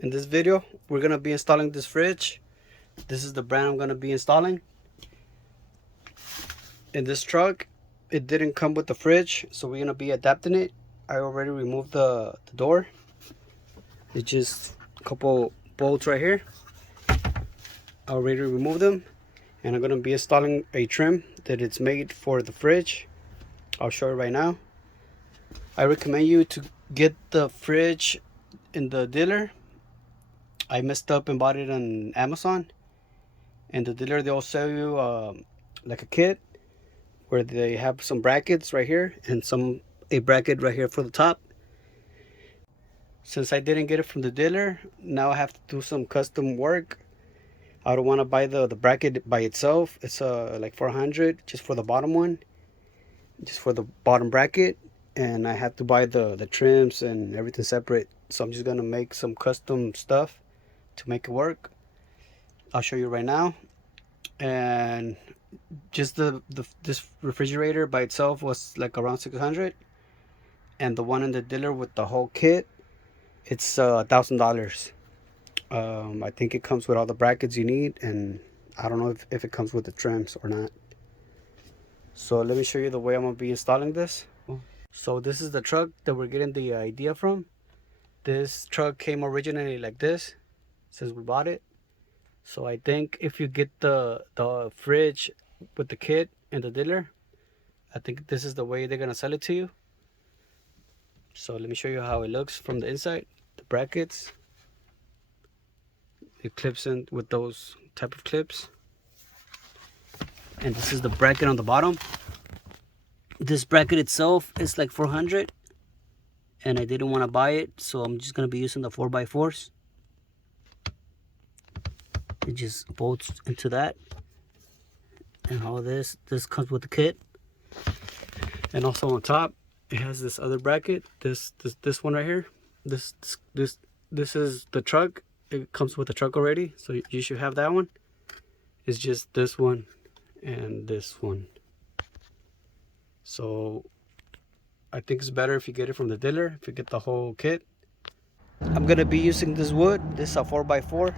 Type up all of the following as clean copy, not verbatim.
In this video, we're gonna be installing this fridge. This is the brand I'm gonna be installing. In this truck, it didn't come with the fridge, so we're gonna be adapting it. I already removed the door. It's just a couple bolts right here. I already removed them, and I'm gonna be installing a trim that it's made for the fridge. I'll show you right now. I recommend you to get the fridge in the dealer. I messed up and bought it on Amazon, and the dealer, they'll sell you like a kit where they have some brackets right here and a bracket right here for the top. Since I didn't get it from the dealer, now I have to do some custom work. I don't want to buy the bracket by itself. It's like 400 just for the bottom one, just for the bottom bracket, and I have to buy the trims and everything separate. So I'm just gonna make some custom stuff to make it work. I'll show you right now. And just this refrigerator by itself was like around 600, and the one in the dealer with the whole kit, it's $1,000. I think it comes with all the brackets you need, and I don't know if it comes with the trims or not. So let me show you the way I'm gonna be installing this. So this is the truck that we're getting the idea from. This truck came originally like this since we bought it. So I think if you get the fridge with the kit and the dealer, I think this is the way they're gonna sell it to you. So let me show you how it looks from the inside. The brackets, it clips in with those type of clips, and this is the bracket on the bottom. This bracket itself is like 400, and I didn't want to buy it, so I'm just gonna be using the 4x4s. It just bolts into that, and all this comes with the kit. And also on top, it has this other bracket. This one right here. This is the truck. It comes with the truck already, so you should have that one. It's just this one and this one. So I think it's better if you get it from the dealer, if you get the whole kit. I'm gonna be using this wood. This is a 4x4.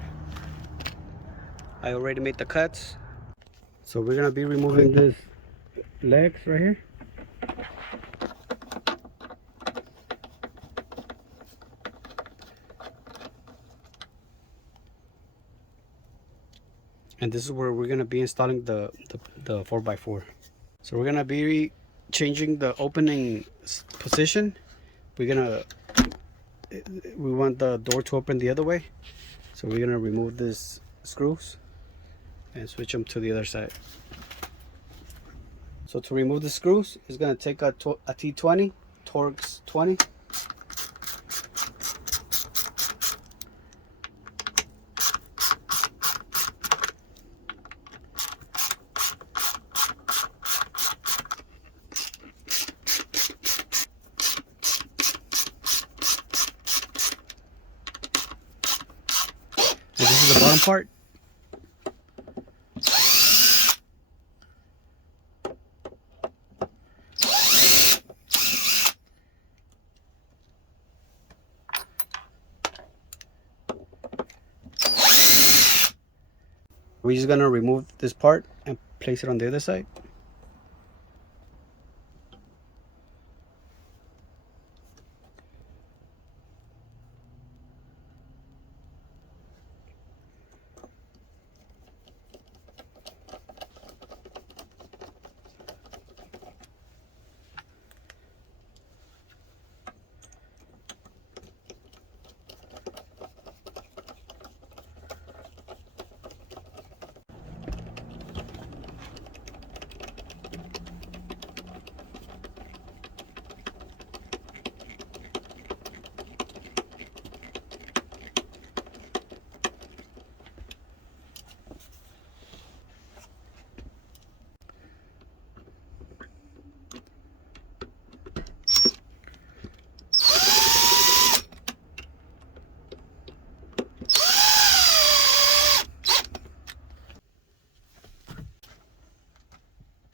I already made the cuts. So we're gonna be removing this legs right here. And this is where we're gonna be installing the 4x4. So we're gonna be changing the opening position. We want the door to open the other way. So we're gonna remove these screws and switch them to the other side. So to remove the screws, it's gonna take a T20, Torx 20. And this is the bottom part. We're just gonna remove this part and place it on the other side.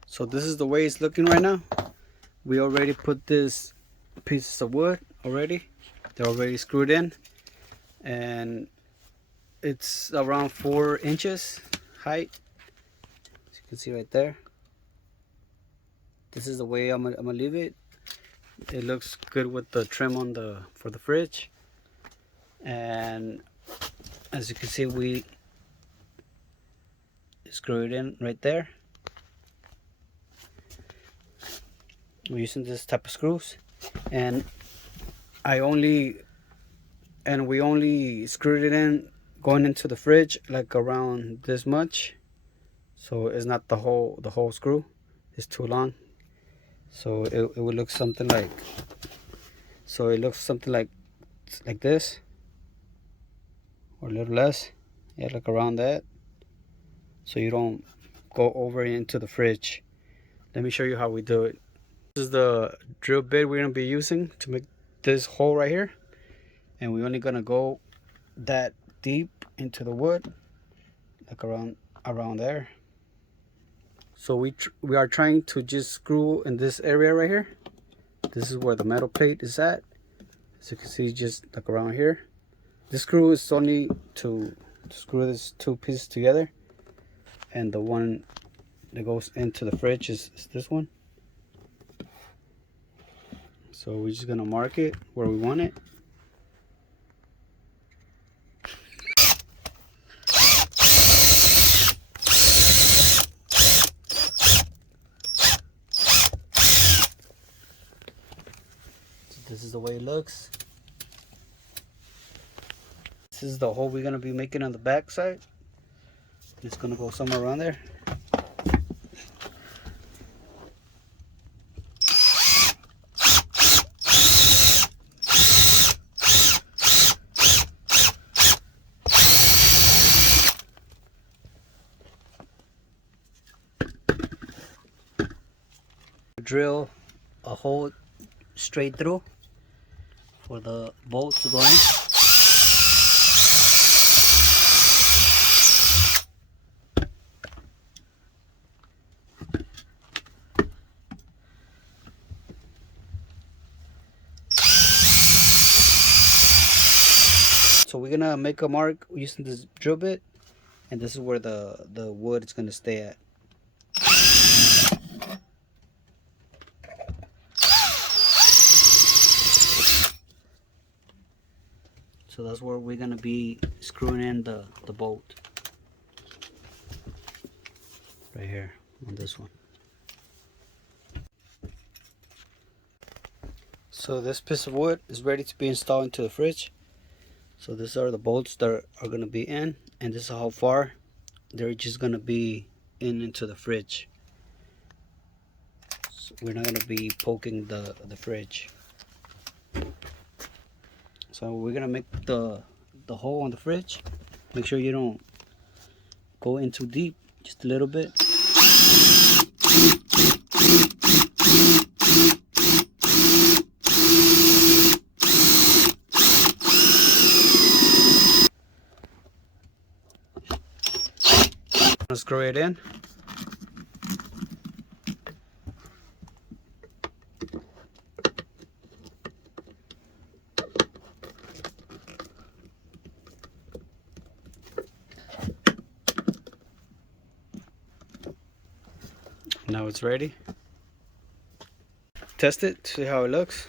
So this is the way it's looking right now. We already put this pieces of wood already. They're already screwed in. and it's around 4 inches height, as you can see right there. This is the way I'm gonna leave it. It looks good with the trim on the for the fridge, and as you can see, we screw it in right there. We're using this type of screws, and we only screwed it in going into the fridge like around this much, so it's not the whole screw. It's too long, so it would look something like, like this, or a little less, yeah, like around that, so you don't go over into the fridge. Let me show you how we do it. This is the drill bit we're gonna be using to make this hole right here, and we're only gonna go that deep into the wood, like around there. So we are trying to just screw in this area right here. This is where the metal plate is at, as you can see, just like around here. This screw is only to screw these two pieces together, and the one that goes into the fridge is this one. So we're just gonna mark it where we want it. So this is the way it looks. This is the hole we're gonna be making on the back side. It's gonna go somewhere around there. Drill a hole straight through for the bolt to go in. So we're gonna make a mark using this drill bit, and this is where the wood is gonna stay at. So that's where we're gonna be screwing in the bolt. Right here on this one. So this piece of wood is ready to be installed into the fridge. So these are the bolts that are gonna be in, and this is how far they're just gonna be into the fridge. So we're not gonna be poking the fridge. So we're gonna make the hole on the fridge. Make sure you don't go in too deep, just a little bit. Screw it in. Now it's ready. Test it, see how it looks.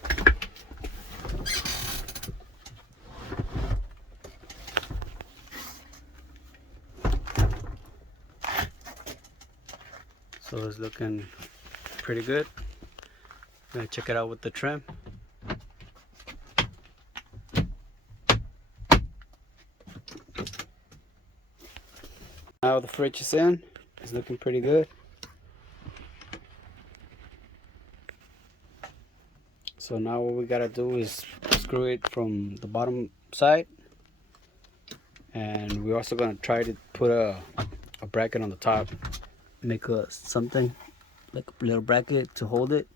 So it's looking pretty good. I'm gonna check it out with the trim. Now the fridge is in. It's looking pretty good. So now what we gotta do is screw it from the bottom side, and we're also gonna try to put a bracket on the top. Make something like a little bracket to hold it.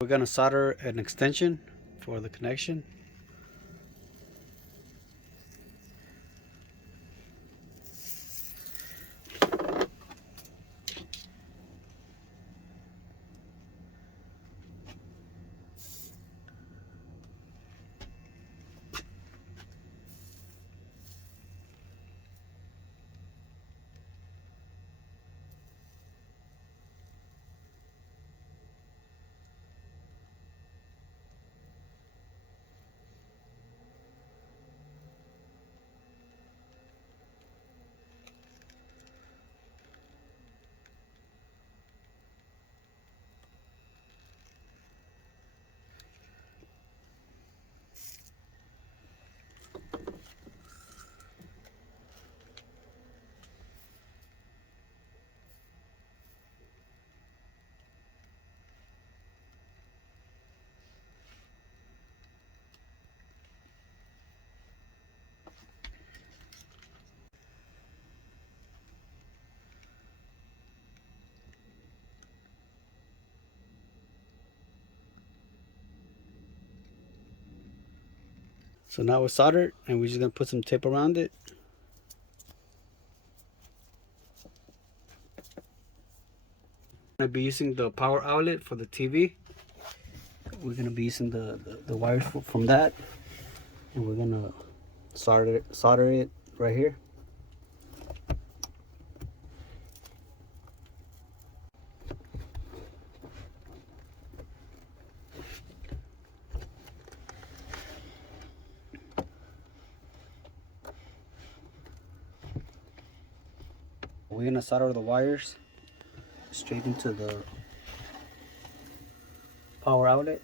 We're gonna solder an extension for the connection. So now it's soldered, and we're just gonna put some tape around it. I'm gonna be using the power outlet for the TV. We're gonna be using the wires from that, and we're gonna solder it right here. We're gonna solder the wires straight into the power outlet.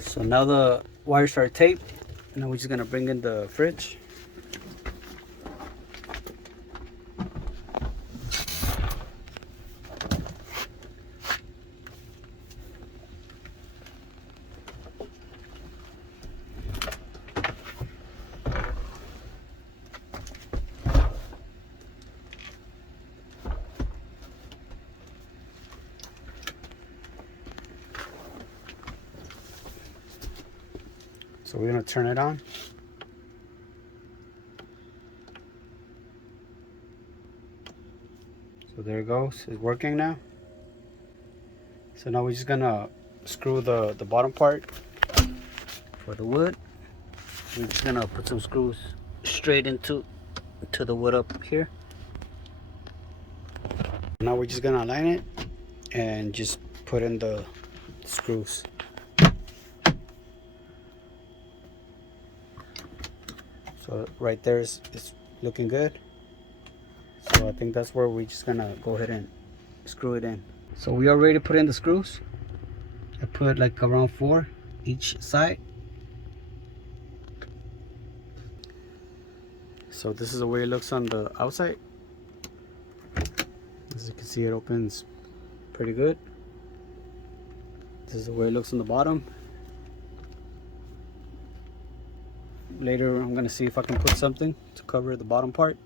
So now the wires are taped, and now we're just gonna bring in the fridge. So we're gonna turn it on. So there it goes, it's working now. So now we're just gonna screw the bottom part for the wood. We're just gonna put some screws straight into the wood up here. Now we're just gonna align it and just put in the screws. So right there is looking good. So I think that's where we're just gonna go ahead and screw it in. So we already put in the screws. I put like around 4 each side. So this is the way it looks on the outside. As you can see, it opens pretty good. This is the way it looks on the bottom. Later I'm gonna see if I can put something to cover the bottom part.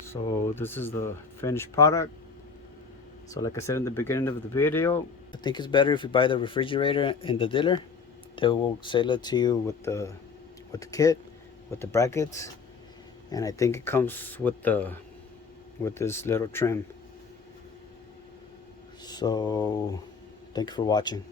So this is the finished product. So like I said in the beginning of the video, I think it's better if you buy the refrigerator in the dealer. They will sell it to you with the kit, with the brackets, and I think it comes with this little trim. So thank you for watching.